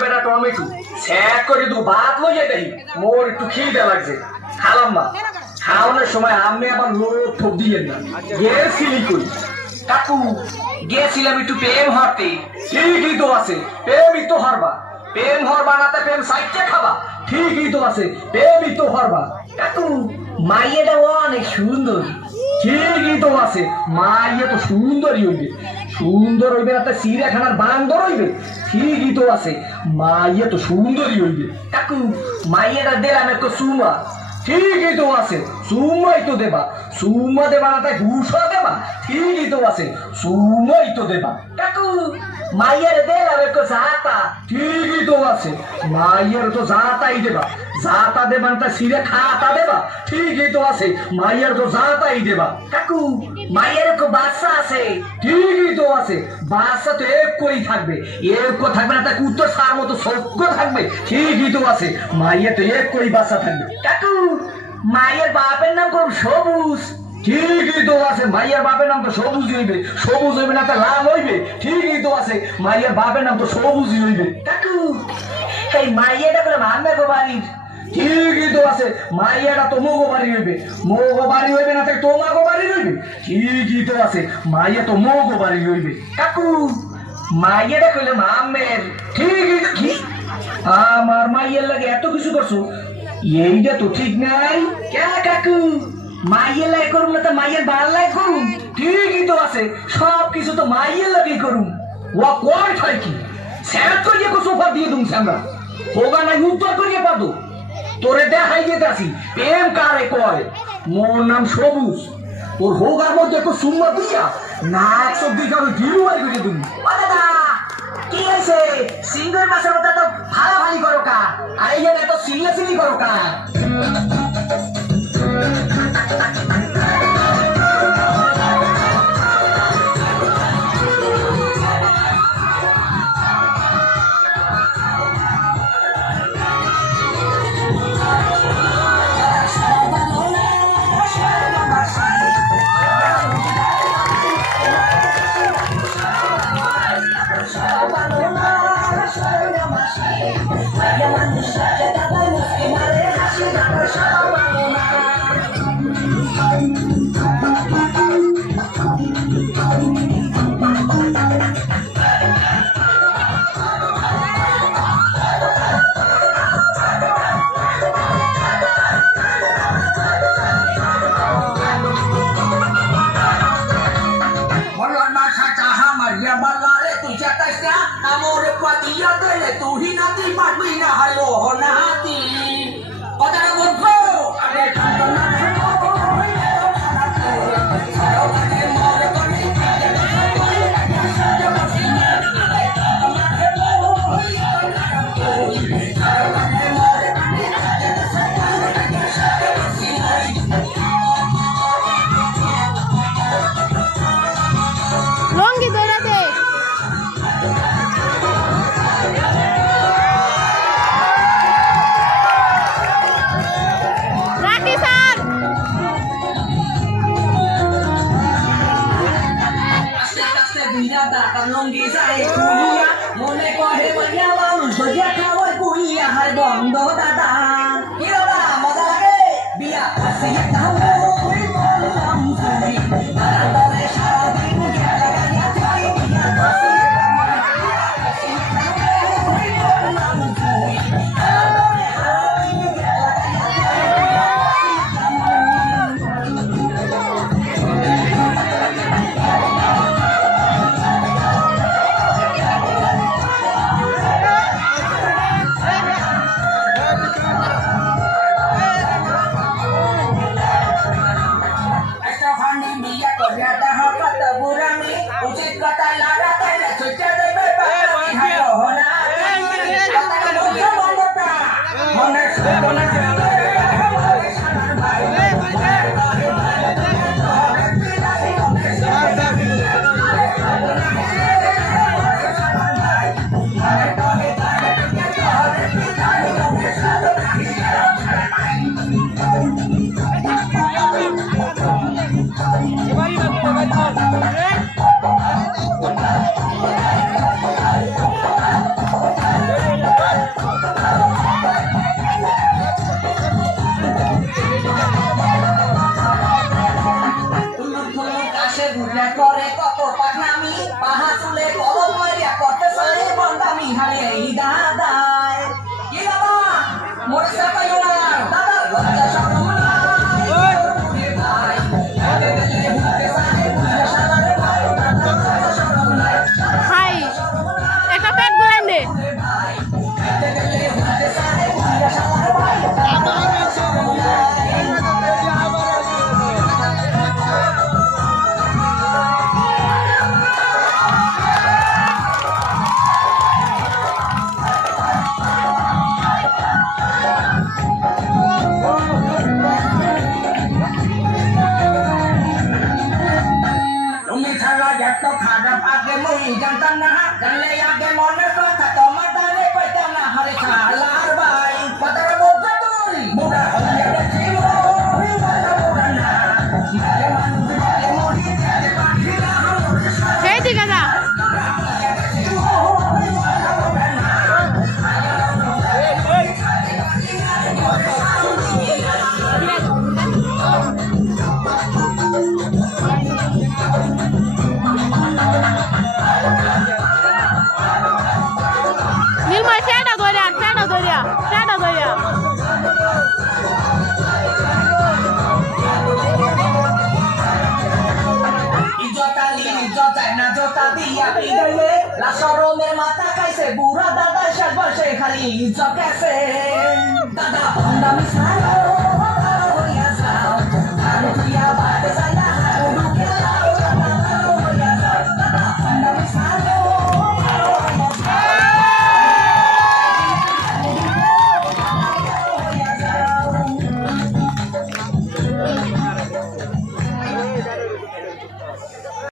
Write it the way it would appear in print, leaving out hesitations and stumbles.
বেটা tomato sec করে দু ভাত লইয়ে দেই মোর একটু খিদে লাগছে খালাম না খাওয়ানোর সময় আমি আবার লোক ঠোক দিলেন না গেছিলি কই কাকু গেছিলাম একটু প্রেম হরতে ঠিকই তো আছে প্রেমই তো হরবা প্রেম হরবা না প্রেম সাইটে খাবা ঠিকই তো আছে প্রেমই তো হরবা কাকু মাইয়েটা অনেক সুন্দর ঠিকই তো আছে মাইয়া তো সুন্দরই হইবে সুন্দর হইবে না চিড়িয়াখানার বান্দর হইবে ঠিকই তো আছে মাইয়া তো সুন্দরই হইবে কাকু মাইয়াটা দিলাম একটু সুমা ঠিকই তো আছে সুমাই তো দেবা সুমা দেবা না তাই ঘুষা দেবা ঠিকই তো আছে সুমাই তো দেবা কাকু মাইয়ার দিলাম একটু জাতা ঠিকই তো আছে মাইয়ার তো জাতাই দেবা জাতা দেবা না তাই সিরে খাতা দেবা ঠিকই তো আছে মাইয়ার তো জাতাই দেবা কাকু মাইয়ার একটু বাচ্চা আছে ঠিকই তো আছে বাচ্চা তো এক করেই থাকবে এক থাকবে না তাই কুত্তর সার মতো সজ্ঞ থাকবে ঠিকই তো আছে মাইয়া তো এক করেই বাচ্চা থাকবে কাকু মায়ের বাপের নাম করব সবুজ ঠিকই তো আছে মাইয়ার বাপের নাম তো সবুজ হইবে সবুজ হইবে না তা লাল হইবে ঠিকই তো আছে মাইয়ার বাপের নাম তো সবুজই হইবে কাকু এই মাইয়াটা করে মানবে গো বাড়ির ঠিকই তো আছে মাইয়াটা তো মোগো বাড়ি হইবে মোগো বাড়ি হইবে না তাই তোমাগো বাড়ি হইবে ঠিকই তো আছে মাইয়া তো মোগো বাড়ি হইবে কাকু মাইয়াটা কইলে মামের ঠিকই তো কি আমার মাইয়ের লাগে এত কিছু করছো এইটা তো ঠিক নাই কে কাকু মাইয়ের লাগে করুন না তো মাইয়ের বার লাগে করুন ঠিকই তো আছে সব কিছু তো মাইয়ের লাগেই করুন ও কয় ঠাই কি স্যার করিয়ে সোফা দিয়ে দুম সামরা হোগা নাই উত্তর করিয়ে পাবো তোরে দেখাই যেতে আসি প্রেম কারে কয় মোর নাম সবুজ ওর হোগার মধ্যে একটু সুম্মা দিয়া না 120 টাকা দিলু আর করে দুম দাদা কি হয়েছে সিঙ্গেল মাসের মধ্যে তো ভাড়াভাড়ি করো কা আর এই এত সিরিয়াসলি করো কা মনে করে মানুষ খাওয়ার কুইয়া হার বন্ধ দাদা কি দাদা মজা লাগে বিয়া এবার করে কত পাগনামি পাহা চুলে কলম মারিয়া করতে চাই বন্দামি হারে এই দাদায় কি দাদা মোর সাথে না দাদা লজ্জা শরম নাই ওরে ভাই ওরে দিলে ভুলতে চাই ভুলে সালারে ভাই দাদা লজ্জা শরম নাই ভাই একটা পেট ঘুরাই দে ভাই দিলে ভুলতে চাই ভুলে সালারে ভাই দাদা লজ্জা শরম নাই তো খারাপ আগে মই জানতাম না জানলে আগে মনে কথা তোমার দালে পাইতাম না হরে খালার ভাই কথাটা বলছো তুই বুড়া হইয়া গেছি বুড়া না মারে মানুষ মারে মরি যারে পাখি না এই দিকে যা নীলময় ফেটা ধরিয়া জোতা দিয়া পিগাইলে লাশরমের মাথা খাইছে বুড়া দাদা শেষ বয়সে খালি ইজ্জত গেছে দাদা বন্দামি ছাড়ো